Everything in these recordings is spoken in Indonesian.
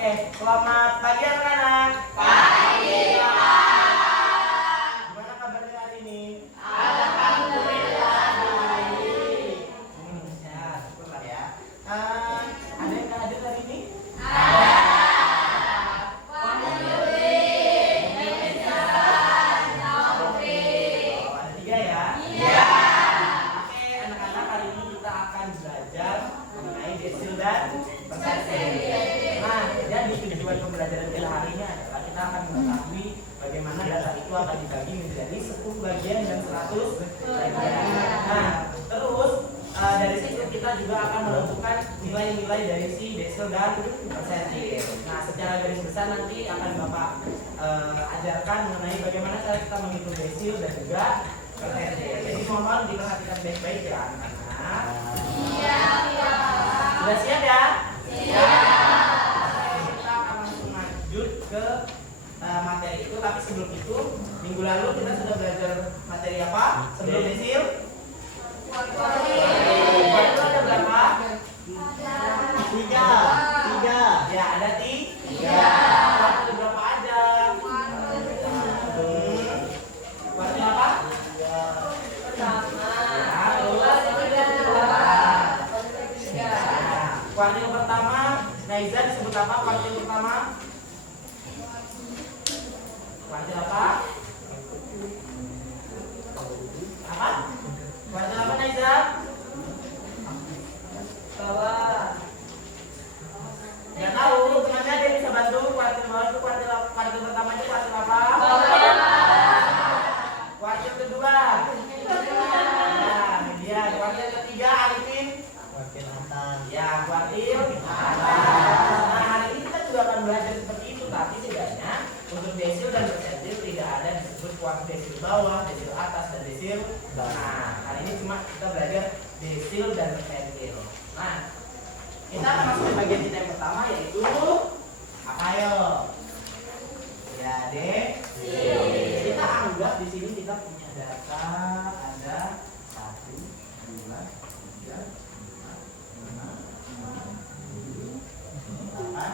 Oke, selamat pagi anak-anak. Pagi, Pak. Gimana kabarnya hari ini? Alhamdulillah baik. Ya, syukurlah ya. Ada yang nggak hadir hari ini? Ada. Oh, ada 3 ya? Iya. Oke, anak-anak, hari ini kita akan belajar mengenai desil dan persentil. Nah, jadi tujuan pembelajaran kita hari ini adalah kita akan mengetahui bagaimana data itu akan dibagi menjadi 10 bagian dan 100 bagian. Nah, terus dari situ kita juga akan menentukan nilai-nilai dari si desil dan persentil. Nah, secara garis besar nanti akan Bapak ajarkan mengenai bagaimana cara kita menghitung desil dan juga persentil. Jadi mohon diperhatikan baik-baik ya anak-anak. Siap, Pak. Sudah siap ya? Siap. Kita akan langsung lanjut ke materi itu, tapi sebelum itu minggu lalu kita sudah belajar materi apa? Sebelum desil? Itu ada berapa? 3. Ya, ada 3. Ada berapa aja? Kuartil apa? Kuartil pertama, Naiza disebut apa? Kuartil pertama? Kuartil apa? Apa? Kuartil apa Naiza? Nggak tahu, temannya ada yang bisa bantu. Kuartil bawah itu kuartil pertama itu kuartil apa? Kuartil kedua. Nah, ini dia. Kuartil ketiga, Arifin. Ya, kuartil atas. Nah, hari ini kita juga akan belajar seperti itu, tapi setidaknya untuk desil dan persentil tidak ada disebut kuartil desil bawah, desil atas, dan desil. Nah, hari ini cuma kita belajar desil dan persentil. Nah, kita akan masuk ke bagian kita yang pertama, yaitu apa ayo? Ya, desil. Kita anggap di sini kita punya data ada 1, 2, 3, 8.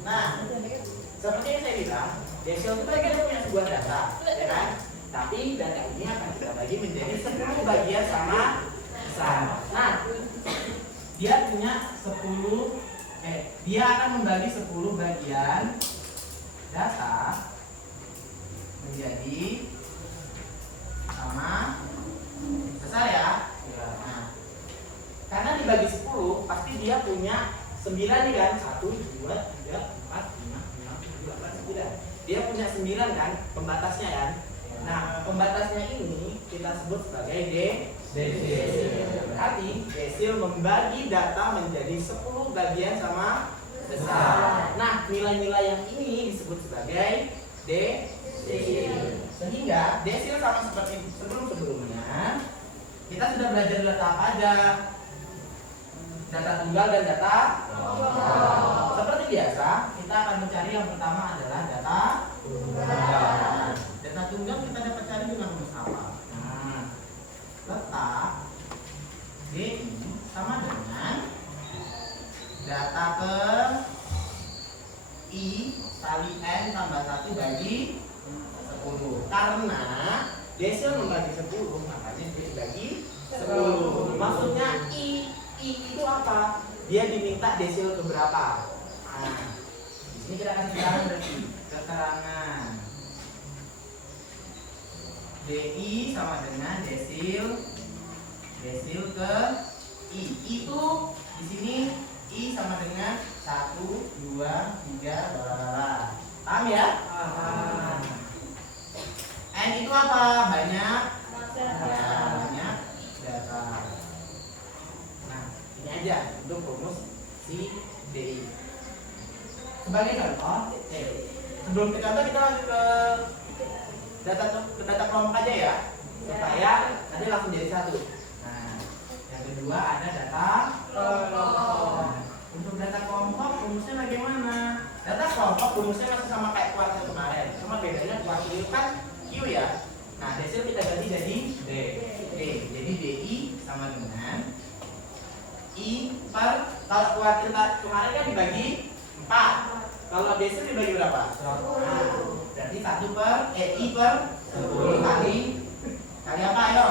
Nah, seperti yang saya bilang, desil itu kita punya sebuah data, ya kan? Tapi data ini akan kita bagi menjadi 10 bagian sama besar. Nah, dia akan membagi 10 bagian data menjadi sama besar ya. Nah, karena dibagi 10 pasti dia punya 9 nih kan, 1, 2, 3, 4, 5, 6, 7, 8, 9. Dia punya 9 kan pembatasnya kan. Nah, pembatasnya ini kita sebut sebagai desil. Berarti desil membagi data menjadi 10 bagian sama besar. Nah, nilai-nilai yang ini disebut sebagai desil. Sehingga desil sama seperti sebelum-sebelumnya, kita sudah belajar data apa aja? Data tunggal dan data kelompok. Seperti biasa, kita akan mencari yang pertama adalah data tunggal. Data tunggal kita dapat cari dengan rumus apa? Nah, letak DI sama dengan data ke I kali N tambah 1 bagi 10. Karena desil membagi 10, makanya dia dibagi 10. Maksudnya I itu apa? Dia diminta desil ke berapa? Nah, di sini kita kasih keterangan berarti. Keterangan DI sama dengan desil ke I. Itu di sini I sama dengan 1, 2, 3, bla. Paham ya? N itu apa? Banyak. Ya, banyak data. Nah, ini aja untuk rumus si DI. Sebagai contoh, sebelum ke contoh kita lanjut ke data kelompok aja ya, supaya nanti langsung jadi satu. Nah, yang kedua ada data kelompok. Untuk data kelompok rumusnya bagaimana? Data kelompok rumusnya masih sama kayak kuartil kemarin, cuma bedanya kuartil kan Q ya. Nah, desil kita ganti jadi D. Jadi DI sama dengan I per, kalau kuartil kemarin kan dibagi 4. Kalau desil dibagi berapa? Nah, berarti 1 per I per 10 kali apa ayo?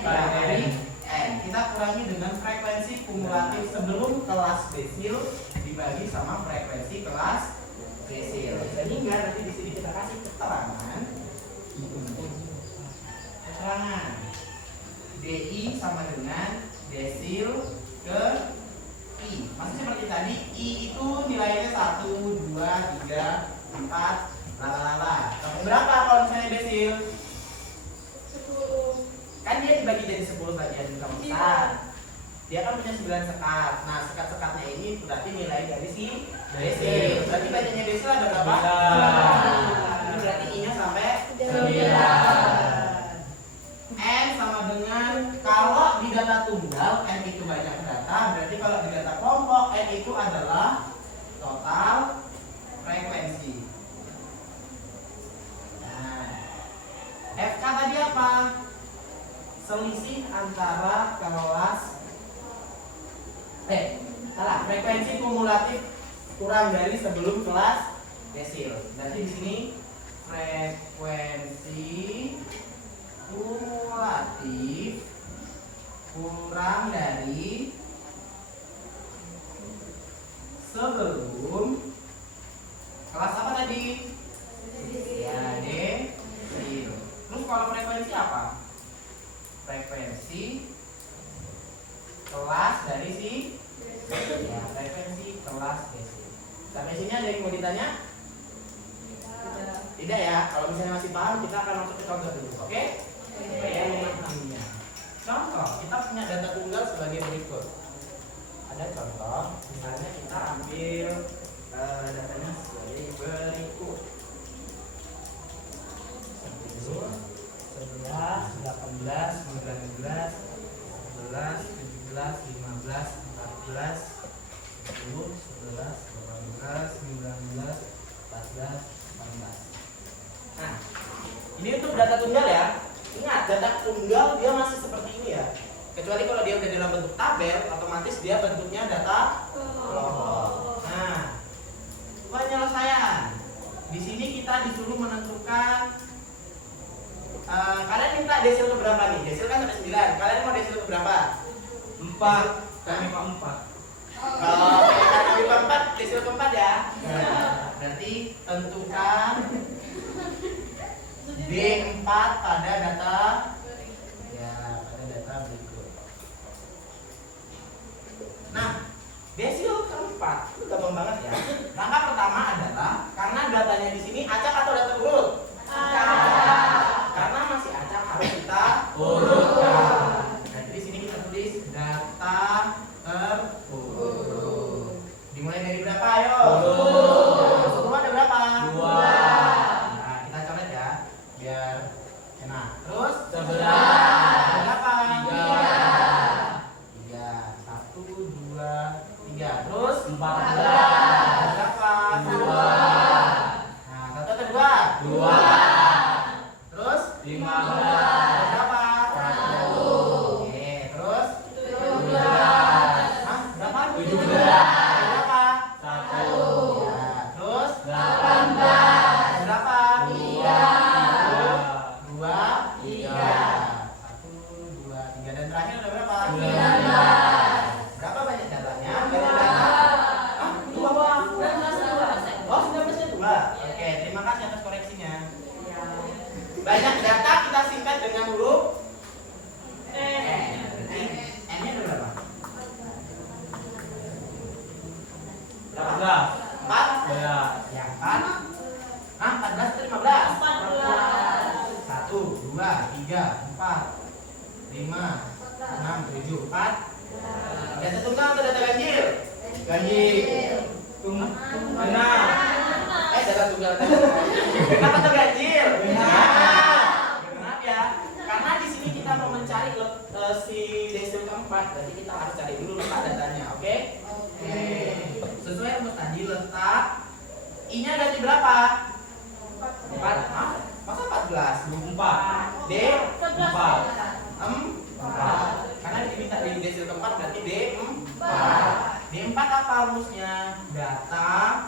Kali N. Kita kurangi dengan frekuensi kumulatif sebelum kelas desil dibagi sama frekuensi kelas desil. Sehingga nanti di sini kita kasih keterangan DI sama dengan desil ke I. Masih seperti tadi, I itu nilainya 1, 2, 3, 4, lalala. Sampai berapa kalau misalnya desil? 10. Kan dia dibagi jadi 10 bagian besar. Dia kan punya 9 sekat. Nah, sekat-sekatnya ini berarti nilai dari si desil. Berarti bagiannya desil ada berapa? 9. Ini berarti I-nya sampai 9. N sama dengan, kalau di data tunggal N itu banyak data, berarti kalau di data kelompok N itu adalah total frekuensi. Nah, FK tadi apa? Selisih antara kelas frekuensi kumulatif kurang dari sebelum kelas desil. Berarti di sini frekuensi kumulatif kurang dari sebelum kelas apa tadi? Ya, desil. Terus kalau frekuensi apa? Frekuensi kelas dari si frekuensi kelas desil. Sampai sini ada yang mau ditanya? Tidak ya. Kalau misalnya masih paham, kita akan masuk ke contoh dulu, oke? Supaya memahaminya. Contoh, kita punya data tunggal sebagai berikut. Ada contoh, misalnya kita ambil datanya sebagai berikut. 11, 18, 19, 11, 17, 15, 14, 10, 11, 18, 19, 14, 18. Nah, ini untuk data tunggal ya. Ingat, data tunggal dia masih seperti ini ya. Kecuali kalau dia udah dalam bentuk tabel, otomatis dia bentuknya data kelompok. Nah, penyelesaian. Di sini kita disuruh menentukan. Kalian minta desil ke berapa nih? Desil kan sampai 9. Kalian mau desil ke berapa? 4. Kami mau 4. Kalau kami mau 4, desil ke 4 ya. Berarti tentukan D4 pada data berikut. Nah, desil keempat itu gampang banget ya. Langkah pertama adalah karena datanya di sini acak atau data urut? Karena masih acak harus kita urutkan. Nah, di sini kita tulis data terurut. Dimulai dari berapa? Ayo. 10 ada berapa? 2. Nah, kita coret ya biar enak. Terus 11. Berapa? 3. 1, 2, 3. Terus 14. Berapa? 2. Nah, 1 atau 2? 2. Terus 15. Berapa? 1. Oke, terus 17. Hah? Berapa? 17. Berapa? 1. Ya, terus 18. Berapa? 3. 2, 3. 1, 2, 3. Dan terakhir ada berapa? 19. Berapa banyak datanya? Banyak data. Hah? 2 bang. Oh, 19-nya 2. Oke, terima kasih atas koreksinya. Banyak data kita singkat dengan huruf N. N-nya ada berapa? 14. 4? Ya, 4. Hah? 14 atau 15? 1, 2, 3, 4, 5, 6, 7, 4. Data tunggal atau data ganjil? Ganjil. Benar. Data tunggal. Kenapa terganjil? Benar ya. Karena di sini kita mau mencari si desil keempat, berarti kita harus cari dulu letak datanya, oke? Sesuai rumus tadi, letak I-nya ganti berapa? 4. Hah? Masa 14? 24. D 4. 4. Karena diminta di desil keempat berarti D 4. D4 apa rumusnya? Data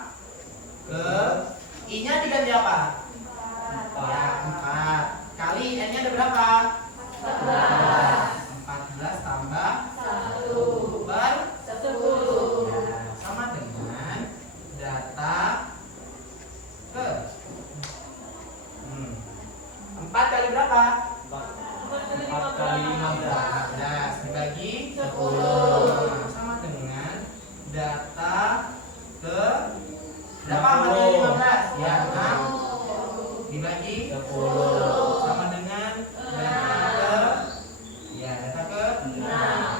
ke I-nya diganti apa? 4 kali N-nya ada berapa? 14 tambah 1 per 10 ya, sama dengan data ke 4 kali berapa? 4 kali 15 dibagi 10 sama dengan data ke berapa? 4 kali 15 ya 6 dibagi 10 sama dengan data ke ya data ke 6.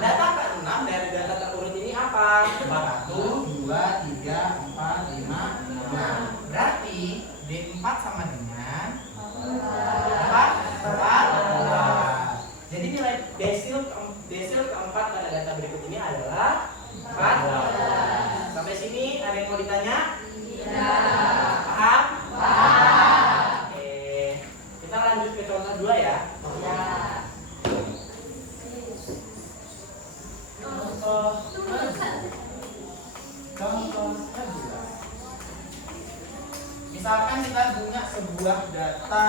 Data ke 6 dari data terurut ini apa? 1, 2, 3, 4, 5, 6. Berarti D4 sama dengan berapa? 4. Jadi nilai desil keempat pada data berikut ini adalah 4. Sampai sini ada yang mau ditanya? Paham? Oke. Kita lanjut ke contoh 2 ya. Contoh kedua. Misalkan kita punya sebuah data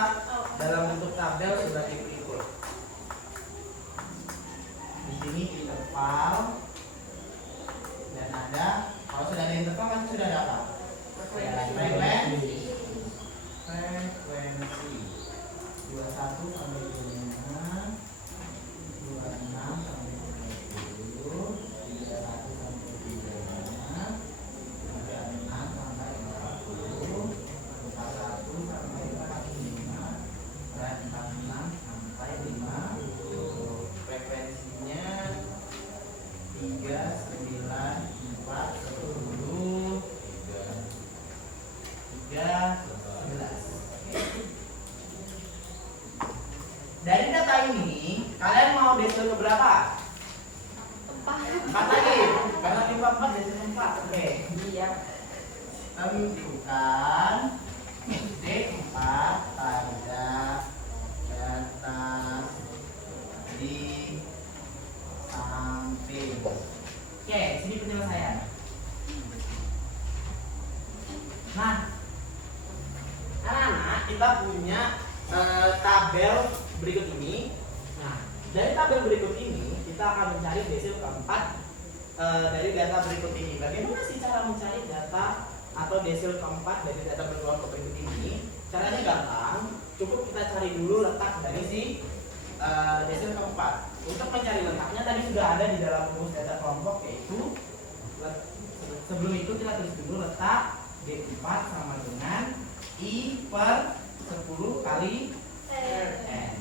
dalam bentuk tabel sebagai berikut. Di sini interval dan ada, kalau sudah ada interval kan sudah ada apa? Frekuensi 21 sampai 25, 26 sampai 30, 31 sampai 35, 36 sampai 40, 41 sampai 45, dan 46 sampai 50. Frekuensinya 3, 9, 4, 10, 3, 11. Dari data ini, kalian mau desil ke berapa? 4 lagi. Karena 4 desil 4. Oke. Iya. Tentukan D4 pada data di samping. Oke, sini penyelesaian. Nah, anak-anak kita punya tabel berikut ini. Nah, dari tabel berikut ini kita akan mencari desil keempat dari data berikut ini. Bagaimana sih cara mencari data atau desil keempat dari data berkelompok berikut ini? Caranya gampang, cukup kita cari dulu letak dari si desil keempat. Untuk mencari letaknya tadi sudah ada di dalam rumus data kelompok, yaitu sebelum itu kita tulis dulu letak D4 sama dengan I per 10 kali N.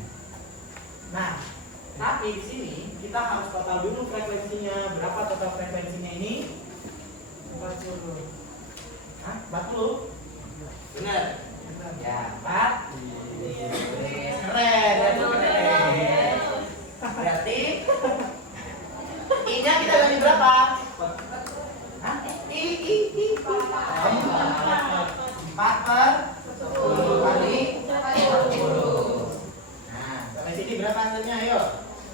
Nah, tapi di sini kita harus total dulu frekuensinya. Berapa total frekuensinya ini? 40. Hah? 40? Benar? Ya, 4. Keren, keren. Berarti I-nya kita ganti berapa? Hah? I 4 per 10 kali 40. Nah, sampai sini berapa hasilnya? Ayo.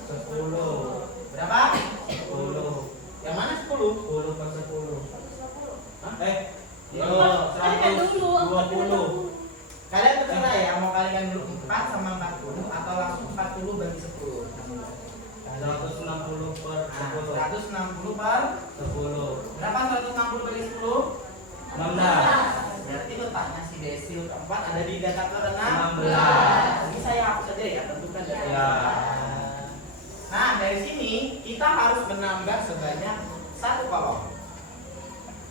10 Berapa? 10 Yang mana 10? 10 per 10 Hah? Yo, 120. Kalian terserah ya, mau kalian dulu 4 sama 40 atau langsung 40 bagi 10. 160 per 10 160 per 10 berapa 160 bagi 10? 16 Berarti letaknya si desil keempat ada di data ke-6. 16. Ini saya hapus saja ya, tentukan data. Ya. Nah, dari sini kita harus menambah sebanyak 1 kolom.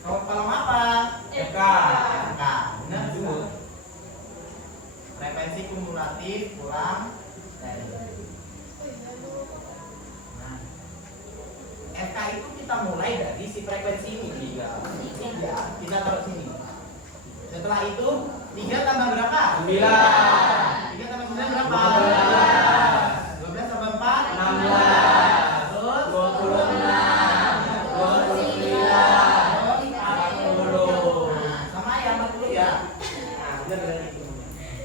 Kolom apa? FK. FK. Benar juga. Frekuensi kumulatif pulang dari. Nah, FK itu kita mulai dari si frekuensi ini. 3. Kita taruh sini. Setelah itu 3 tambah berapa? 9 3 tambah 9 berapa? 12 tambah 4? 16 Terus 26 29 40. Nah, sama ya 40 ya. Nah, benar benar itu.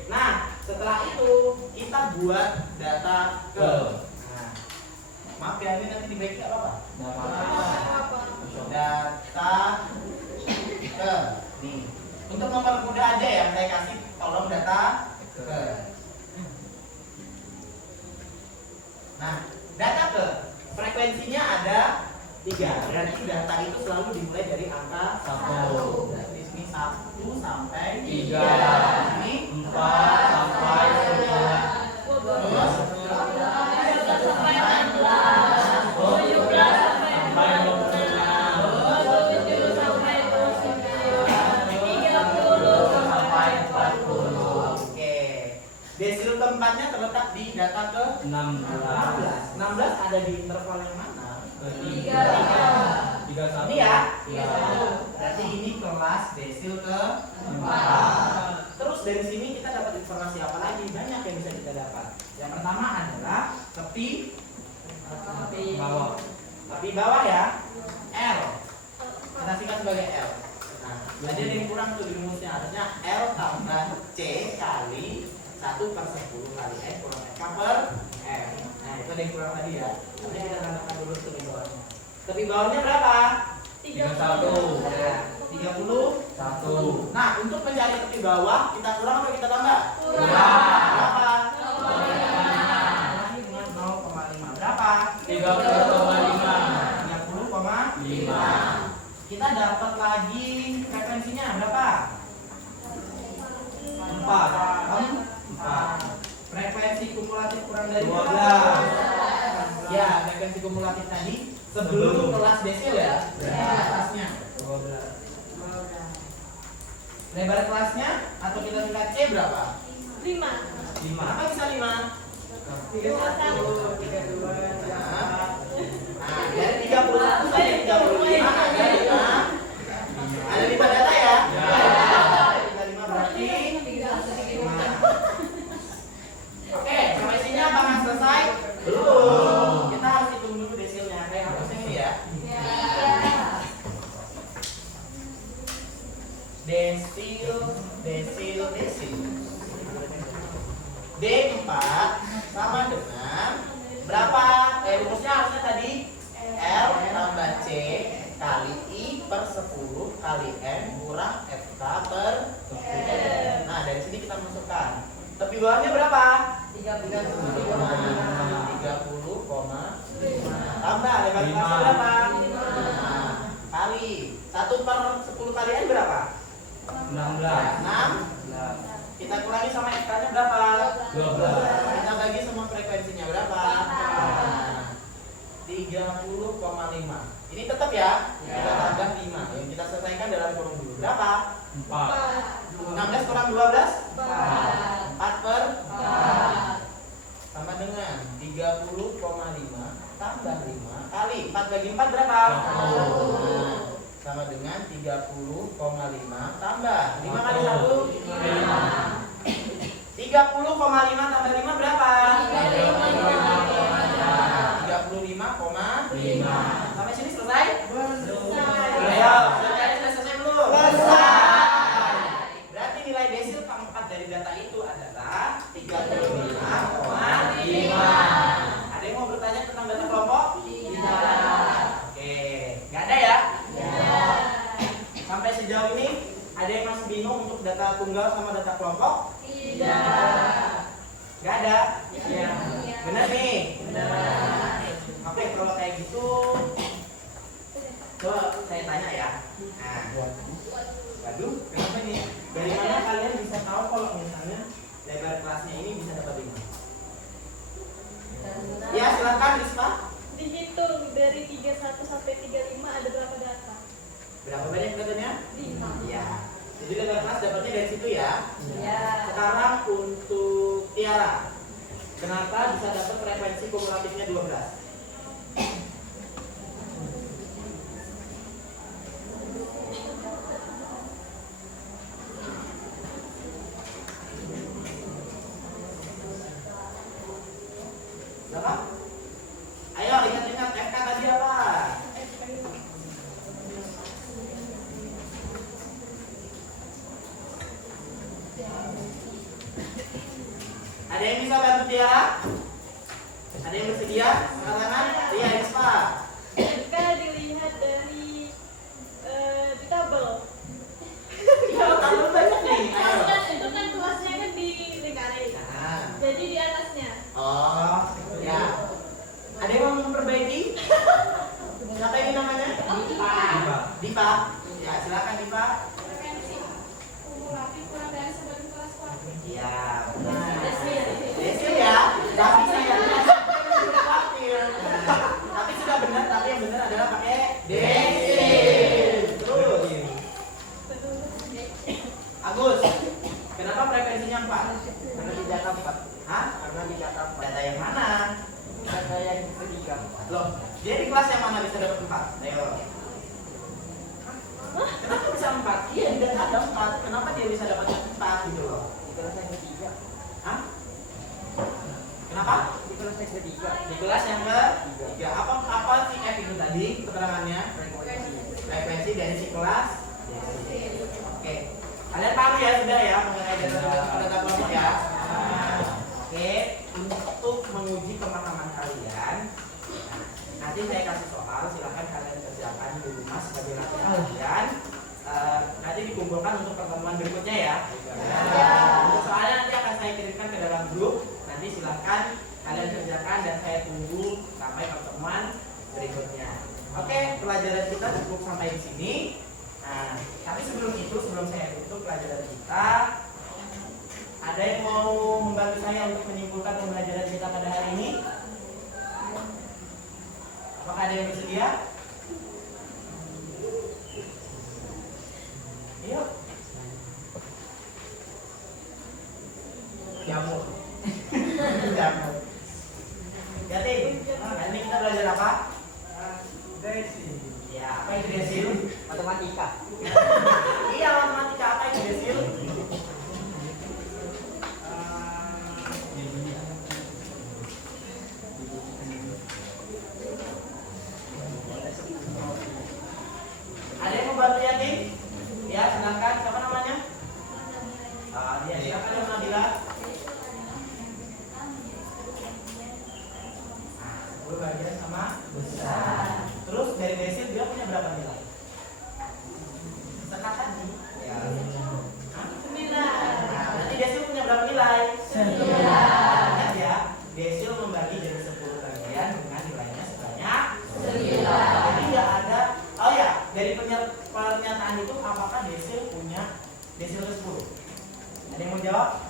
Nah, setelah itu kita buat data ke. Nah, maaf ya, ini nanti dibagi apa, Pak? Data Untuk mempermudah aja ya, saya kasih kolom data ke. Nah, data ke frekuensinya ada 3. Berarti data itu selalu dimulai dari angka 1. Berarti di sini 1 sampai 3. Ini 4 sampai 9. terus 12 sampai 16. 17 sampai 26. 27 sampai 29. 30 sampai 40. Oke. Desil keempatnya terletak di data ke 16. 16 ada di interval yang mana? Tiga. 31. Ini ya. Iya. Berarti ini kelas desil ke 4. Terus dari sini kita dapat informasi apa lagi? Banyak yang bisa kita dapat. Yang pertama adalah tepi Bawah. bawah ya. L. Kita singkat sebagai L. Nah, ada yang kurang tuh di rumusnya. Harusnya L tambah C kali 1/10 kali N kurang K per M. Nah, itu ada yang kurang tadi ya. Ini kita tambahkan dulu tuh di bawahnya. Tepi bawahnya berapa? 31. Nah, 31. 1. Nah, untuk mencari tepi bawah, kita kurang apa kita tambah? Kurang. Berapa? 0,5. Kurangi dengan 0,5. Berapa? 30,5. 30,5. Kita dapat lagi frekuensinya berapa? 4. 4. Frekuensi kumulatif kurang dari 12. Ya, frekuensi kumulatif tadi sebelum kelas desil ya. Kelasnya. 12. Lebar kelasnya atau kita singkat C berapa? 5. 5. Kenapa bisa 5? 31. 32. Nah, dari 31 sampai 35 ada 5. Ada 5 data ya? Ya. Ada 5 berarti 5. Oke, sampai sini apakah selesai? Belum. Kita harus hitung dulu desilnya. Kayak harusnya ini ya. Desil. D4 sama dengan berapa? Rumusnya harusnya tadi L tambah C kali I per 10 kali N kurang FK per 10. Nah, dari sini kita masukkan. Tepi bawahnya berapa? 30,5. Tambah lebar kelasnya berapa? 5. Kali 1/10 kali N berapa? 16. 6. Kita kurangi sama FK-nya berapa? 12. Kita bagi sama frekuensinya berapa? 30,5. Ini tetap ya? Kita tambah 5. Yang kita selesaikan dalam kurung dulu. Berapa? 4. 16 kurang 12? 4. 4 per sama dengan 30,5 tambah 5 kali 4 bagi 4 berapa? 10. Sama dengan 30,5 tambah 5 kali 1? 30,5 tambah 5 berapa? 35,5. Sampai sini selesai? Ayo, selesai belum? Berarti nilai desil keempat dari data itu adalah 35,5. Ada yang mau bertanya tentang data kelompok? Oke, nggak ada ya? Sampai sejauh ini ada yang masih bingung untuk data tunggal sama data kelompok? Nggak ada? Benar nih? Oke, kalau kayak gitu coba saya tanya ya. Nah, waduh, kenapa nih? Dari mana kalian bisa tahu kalau misalnya lebar kelasnya ini bisa dapat 5? Ya, silakan Risma. Dihitung dari 31 sampai 35 ada berapa data? Berapa banyak datanya? 5. Iya. Jadi lebar kelas dapatnya dari situ ya. Ya. Sekarang untuk Tiara, kenapa bisa dapat frekuensi kumulatifnya 12? Berapa? Ayo ingat-ingat FK tadi apa? Ada yang bisa bantu Tiara? Ada yang bersedia? Angkat tangan? Iya, Risma. Jika dilihat dari di tabel. Iya, tahu Ya, silakan Diva. Frekuensi kumulatif kurang dari 1 kelas kuartil. Iya, benar. Desil. Desil ya. Tapi saya khawatir. Tapi sudah benar, tapi yang benar adalah pakai desil. Terus. Agus, kenapa frekuensinya 4? Karena di data 4. Hah? Karena di data 4. Data yang mana? Data yang ketiga. Loh, dia di kelas yang mana bisa dapat 4? Ayo. Kenapa bisa 4? Iya, di data ada 4. Kenapa dia bisa dapat 4 gitu loh? Di kelas yang ketiga. Hah? Kenapa? Di kelas yang ketiga. Di kelas yang ke-3. Apa sih F itu tadi keterangannya? Frekuensi dari si kelas. Oke. Kalian paham ya sudah ya mengenai data kelompok ya? Oke, untuk menguji pemahaman kalian, nanti saya kasih soal, silahkan kalian kerjakan di rumah sebagai latihan kalian. Nanti dikumpulkan untuk pertemuan berikutnya ya. Untuk soalnya nanti akan saya kirimkan ke dalam grup. Nanti silahkan kalian kerjakan dan saya tunggu sampai pertemuan berikutnya. Oke, pelajaran kita cukup sampai di sini. Nah, tapi sebelum itu, sebelum saya tutup pelajaran kita, ada yang mau membantu saya untuk menyimpulkan pembelajaran kita pada hari ini? Apakah ada yang bersedia? Yuk. Jamur. Jamur. Jadi, hari ini kita belajar apa? Desil. Ya, apa itu desil? Matematika. Iya, matematika. Apa itu desil? Ada yang mau bantu ya, Tim? Ya, silakan. Siapa namanya? Dia silakan yang Nabila. Gue bagian sama besar. Terus dari desil dia punya berapa nilai? Sekat tadi. Ya. Hah? 9. Nah, berarti desil punya berapa nilai? 9. Ingat ya, desil membagi dari 10 bagian dengan nilainya sebanyak 9. Jadi nggak ada. Oh ya, dari pernyataan itu apakah desil punya desil ke 10? Ada yang mau jawab?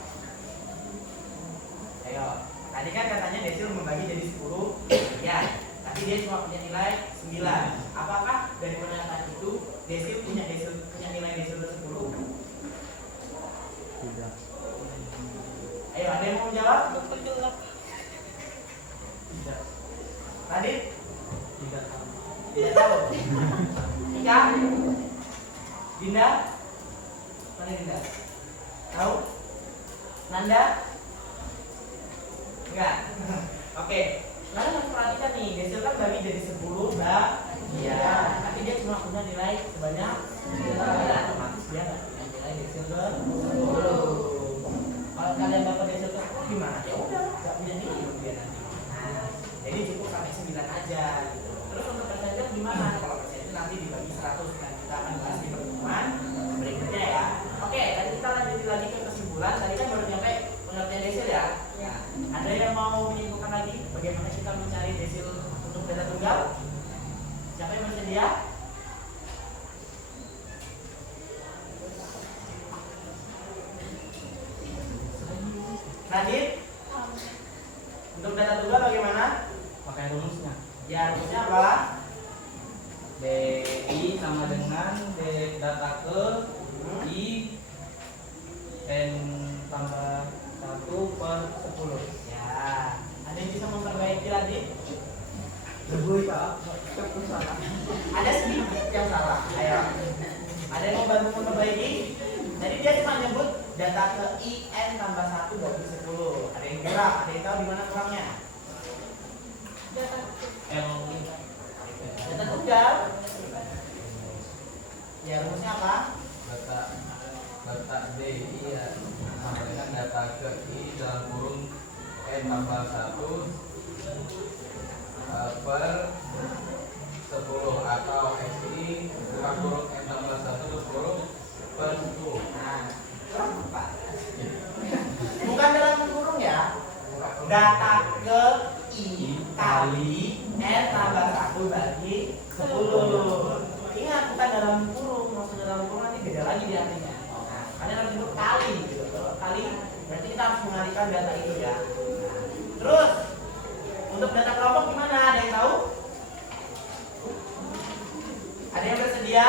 Ayo. Tadi kan katanya desil membagi jadi 10 bagian, tapi dia cuma punya nilai 9. Apakah dari pernyataan itu desil punya nilai desil ke 10? Tidak. Ayo, ada yang mau jawab? Tidak. Tadi? Tidak tahu. Tidak tahu. Ika? Dinda? Mana Dinda? Tahu? Nanda? Enggak. Oke. Lalu harus perhatikan nih, desil kan bagi jadi 10 bagian. Tapi dia cuma punya nilai sebanyak 9. Otomatis dia nggak punya nilai desil ke 10. Kalau kalian dapat desil ke 10 gimana? Ya udah, nggak punya nilai dia nanti. Nah, jadi cukup sampai 9 aja gitu. Terus untuk persentil gimana? Kalau persentil nanti dibagi 100 dan kita akan bahas di pertemuan berikutnya ya. Oke, tadi kita lanjutin lagi ke kesimpulan. Tadi kan baru nyampe pengertian desil ya. Nah, ada yang mau menyimpulkan lagi bagaimana kita mencari desil untuk data tunggal? Siapa yang bersedia? Radit? Untuk data tunggal bagaimana? Pakai rumusnya. Ya, rumusnya apa? DI sama dengan D data ke I N tambah 1 per 10. Ya, ada yang bisa memperbaiki Radit? Ada sedikit yang salah. Ayo. Ada yang mau bantu memperbaiki? Jadi dia cuma nyebut data ke IN tambah 1 bagi 10. Ada yang gerak, ada yang tahu di mana kurangnya? L Data tunggal. Ya, rumusnya apa? data DI ya, sama dengan data ke I dalam kurung N tambah 1 per 10 atau XI dalam kurung N tambah 1 per kurung per 10. Nah, kurang apa? Bukan dalam kurung ya. Data ke I kali N tambah 1 bagi 10. Ingat, bukan dalam kurung. bagi di artinya. Nah, kalian harus bentuk kali gitu. Kalau kali berarti kita harus mengalihkan data itu ya. Terus untuk data kelompok gimana? Ada yang tahu? Ada yang bersedia?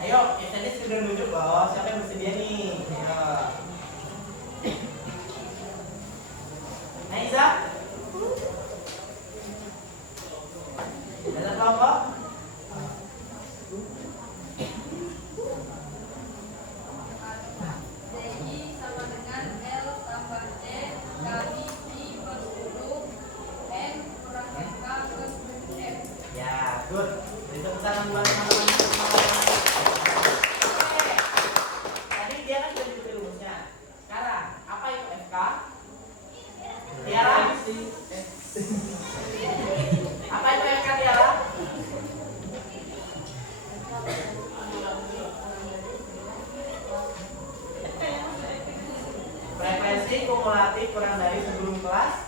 Ayo, tadi sudah nunjuk loh. Siapa yang bersedia nih? Ayo. Naiza? Data kelompok? DI sama dengan L tambah C kali I per 10 N kurang FK plus F. Ya, good. Jadi tepuk tangan buat teman-teman. Oke. Tadi dia kan sudah diberi rumusnya. Sekarang, apa itu FK? Tiara? Apa itu FK Tiara? Frekuensi kumulatif kurang dari sebelum kelas.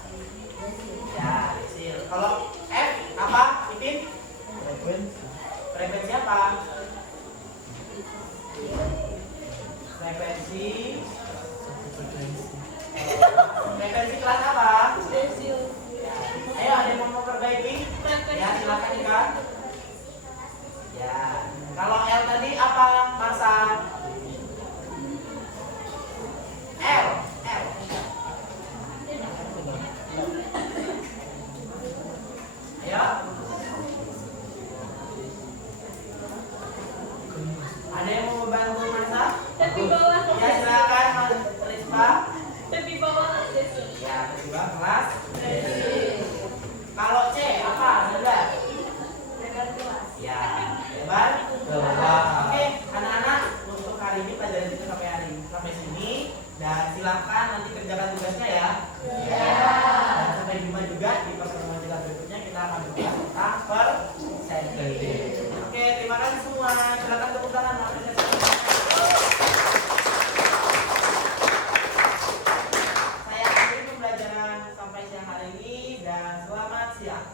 Ya, desil. Kalau F apa? Ipin? Frekuensi apa? Frekuensi kelas apa? Desil. Ayo, ada yang mau memperbaiki? Ya, silakan Ika. Ya. Kalau L tadi apa masa? L. Ayo. Ada yang mau membantu Marisa? Tepi bawah Ya, silakan Mas Rispa. Tepi bawah desil. Ya, kedua kelas. Kalau C apa? Ada? Ya, lebar. Oke, anak-anak untuk hari ini pelajaran kita sampai sini dan silakan nanti kerjakan tugasnya ya. Dan sampai jumpa juga di pertemuan kita berikutnya kita akan berbahas tentang persenjataan. Oke, terima kasih semua. Silakan tepuk tangan. Saya akhiri pembelajaran sampai siang hari ini dan selamat siang.